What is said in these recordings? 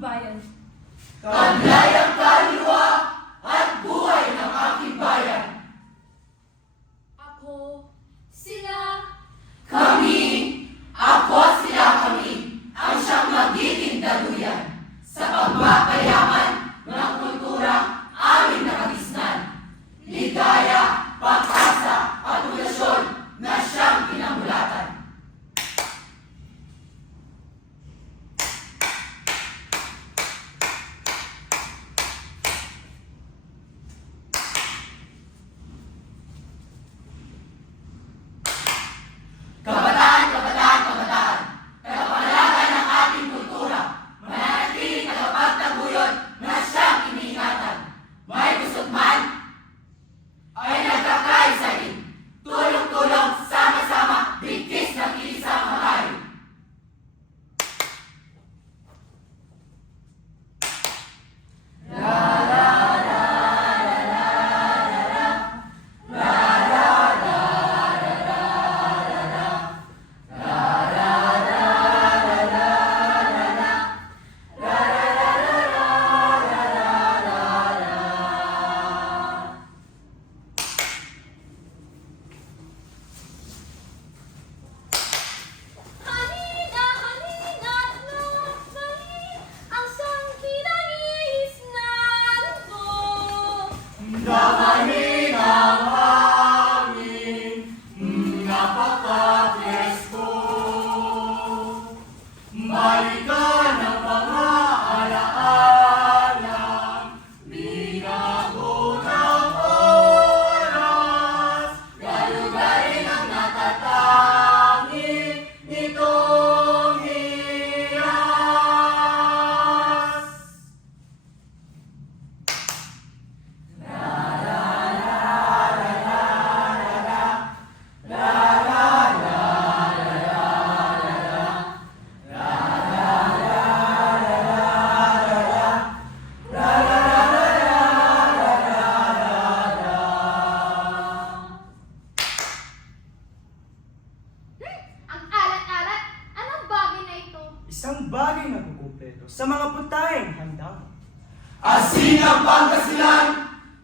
aking bayan. Taglay ang kaluluwa at buhay ng aking bayan. Ako, sila, Kami, ako at sila kami, ang siyang magiging daluyan sa pagpapayaman ng kulturang aming nakagisnan. Ligaya, pag-asa at tulasyon na siyang pinamulatan. Kabataan, kabataan, kabataan, tagapangalaga ng ating kultura, mananatiling tagapagtaguyod na siyang iniingatan. May gusto't man ay nagkakaisahin, tulong-tulong, sama-sama, bigkis ng isang hangarin. halina't lumahin ang sangkitang iisnan ko. Damahin ang hangin, napaka-presko. Balikan ang mga alaalang binago ng oras. Galugarin ang natatangi nitong hiyas. Ang alat-alat, anong bagay na ito? Isang bagay na kukumpleto sa mga putayang handa mo. Asin ang Pangasinan,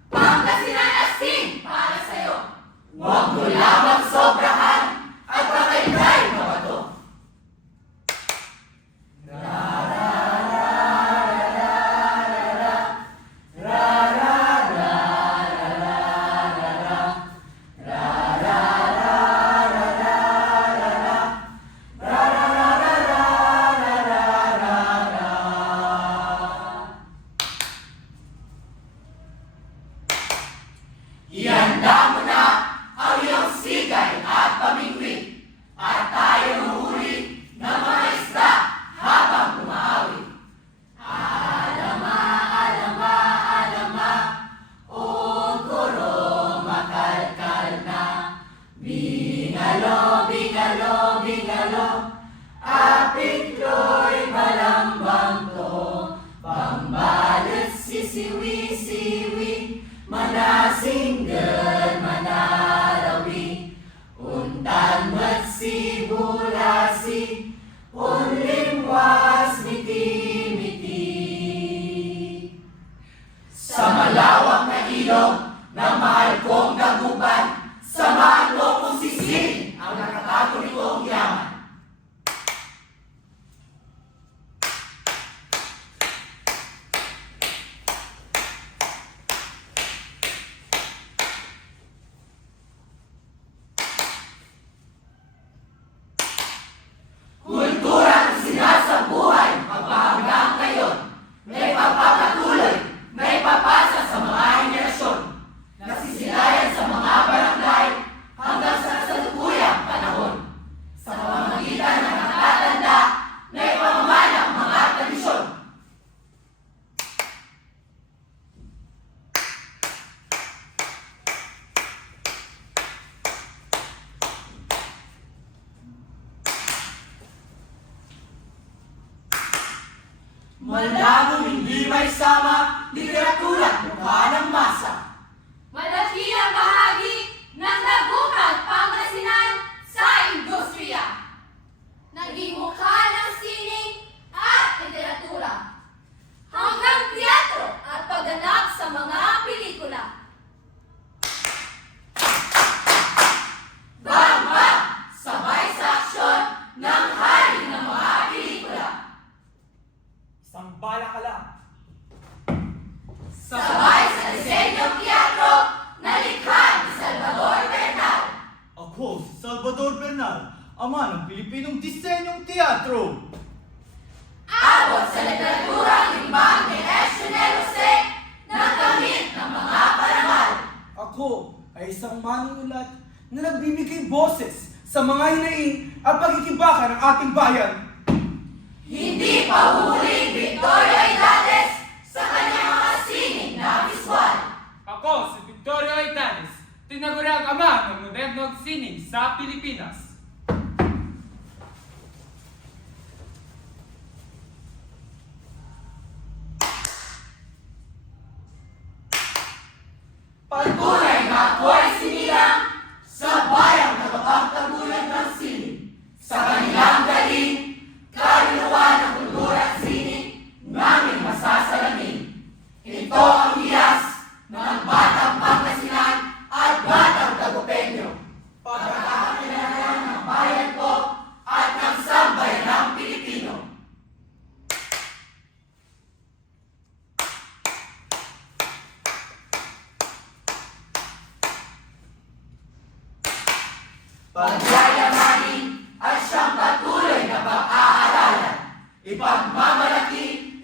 Pangasinan asin para sa'yo. huwag mo lamang sobrahan at pakaibay na bato. Ihanda mo na ang iyong sigay at pamingwit at tayo mahuli ng mga isda habang umaawi. Alama, alama, alama, ungkuro makalkal na. Bingalo, bingalo, bingalo, apitlo'y malambang to. Pambalot sisiwi-siwi, manasinggan, manarawi, untan magsibulasi, unlimwas, miti-miti. Sa malawak na ilog na mahal kong dagupan, samahan mo kong sisihin ang nakatago nitong yaman. Kultura na sinasabuhay magpahanggang ngayon. May pagpapatuloy, may papasa sa mga henerasyon. Nasisilayan sa mga barangay hanggang sa kasalukuyang panahon. Sa pamamagitan ng nakatatanda na ipamamanang mga tradisyon. Malabong hindi may sama, literatura at mukha ng masa. Malaki ang bahagi ng Dagupan, Pangasinan sa industriya. Naging mukha ng sining at literatura. ng teatro. Abot sa literaturang limbang ni Eccionel Jose na gamit ng mga parangal. Ako ay isang manunulat na nagbibigay boses sa mga hinaing at pagkikibaka ng ating bayan. Hindi pa huhuling Victorio Aidades sa kanyang mga sining na biswal. Ako si Victorio Aitanes, tinaguriang ama ng modernong sining sa Pilipinas. Pagkulay na ako ay sinilang sa bayang nakapagtaguyod ng sining. Sa kanilang galing, kaluluwa ng kultura at sining namin masasalamin. Ito ang hiyas ng batang Pangasinan at batang Tagupeño. Pagkakakilala ng bayan ko at ng sambayanang Pilipino. Pagyayamanin at siyang patuloy na pag-aaralan. Ipagmamalaki,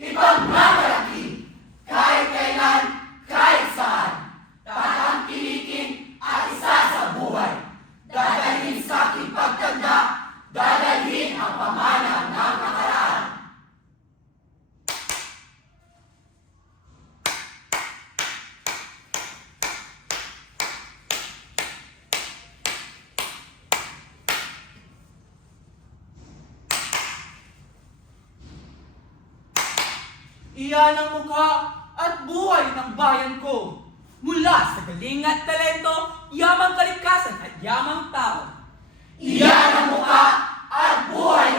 kahit kailan, kahit saan. Tatangkilikin at isa sa buhay. Dadalhin sa aking pagtanda, dadalhin ang pamana ng nakaraan. Iyan ang mukha at buhay ng bayan ko. Mula sa galing at talento, yamang kalikasan at yamang tao. Iyan ang mukha at buhay